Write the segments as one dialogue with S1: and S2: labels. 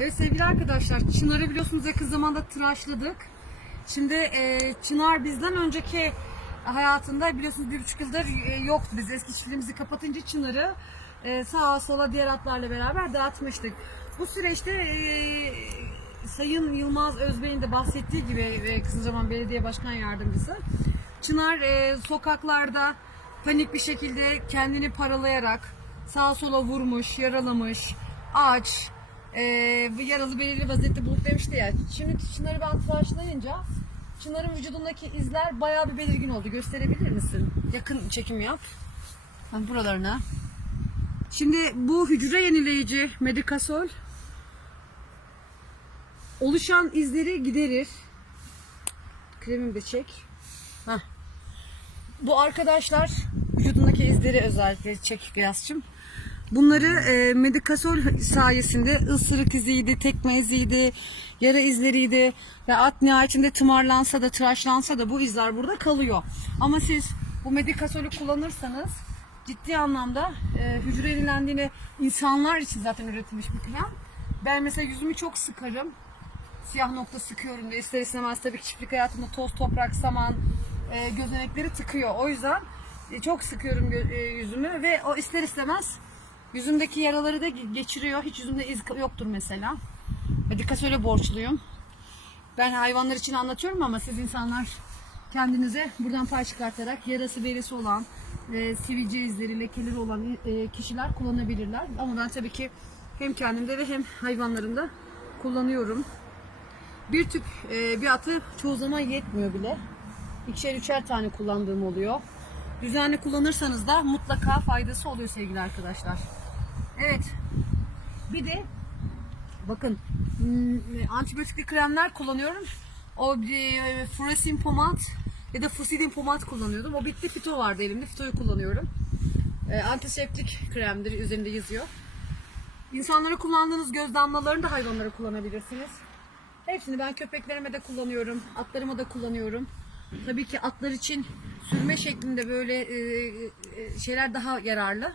S1: Evet sevgili arkadaşlar, Çınar'ı biliyorsunuz yakın zamanda tıraşladık. Şimdi e, Çınar bizden önceki hayatında biliyorsunuz bir buçuk yıldır e, yoktu. Biz eski çiftliğimizi kapatınca Çınar'ı e, sağa sola diğer atlarla beraber dağıtmıştık. Bu süreçte e, Sayın Yılmaz Özbey'in de bahsettiği gibi e, Kızılcahamam Belediye Başkan Yardımcısı Çınar e, sokaklarda panik bir şekilde kendini paralayarak sağa sola vurmuş, yaralamış, aç, e, yaralı belirli vaziyette bulup demişti ya. Şimdi Çınar'ı ben tıraşlayınca Çınar'ın vücudundaki izler bayağı bir belirgin oldu. Gösterebilir misin? Yakın çekim yap. Ben buralarına. Şimdi bu hücre yenileyici Medikasol oluşan izleri giderir. Kremimi de çek. Heh. Bu arkadaşlar vücudundaki izleri özellikle çek Beyazçım. Bunları e, medikasol sayesinde ısırık iziydi, tekme iziydi, yara izleriydi ve at nihayetinde tımarlansa da tıraşlansa da bu izler burada kalıyor. Ama siz bu medikasolü kullanırsanız ciddi anlamda e, hücre yenilendiğini insanlar için zaten üretilmiş bir krem. Ben mesela yüzümü çok sıkarım siyah nokta sıkıyorum diye ister istemez tabii çiftlik hayatında toz, toprak, saman, e, gözenekleri tıkıyor. O yüzden e, çok sıkıyorum e, yüzümü ve o ister istemez yüzümdeki yaraları da ge- geçiriyor. Hiç yüzümde iz yoktur mesela. Medikasöle borçluyum. Ben hayvanlar için anlatıyorum ama siz insanlar kendinize buradan pay çıkartarak yarası berisi olan, e, sivilce izleri, lekeleri olan e, kişiler kullanabilirler. Ama ben tabii ki hem kendimde ve hem hayvanlarımda kullanıyorum. Bir tüp e, bir atı çoğu zaman yetmiyor bile. İkişer üçer tane kullandığım oluyor. Düzenli kullanırsanız da mutlaka faydası oluyor sevgili arkadaşlar. Evet. Bir de bakın hmm, antibiyotikli kremler kullanıyorum. O e, furesin pomat ya da fusidin pomat kullanıyordum. O bitti fito vardı elimde. Fitoyu kullanıyorum. E, antiseptik kremdir üzerinde yazıyor. İnsanlara kullandığınız göz damlalarını da hayvanlara kullanabilirsiniz. Hepsini ben köpeklerime de kullanıyorum, atlarıma da kullanıyorum. Tabii ki atlar için sürme şeklinde böyle e, e, şeyler daha yararlı.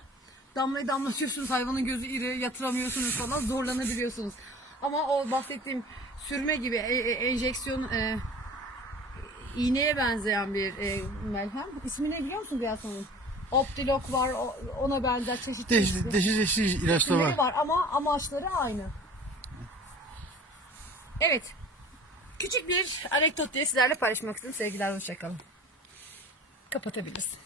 S1: Damlayı damlatıyorsunuz, hayvanın gözü iri, yatıramıyorsunuz falan, zorlanabiliyorsunuz. Ama o bahsettiğim sürme gibi e, e, enjeksiyon e, iğneye benzeyen bir e, melhem. İsmi ne biliyor musun Beyaz Hanım? Optilok var, o- ona benzer çeşitli.
S2: Değişik değişik değişik ilaçlar var. var
S1: ama amaçları aynı. Evet. Küçük bir anekdot diye sizlerle paylaşmak istedim. Sevgiler, hoşçakalın kapatabilirsin.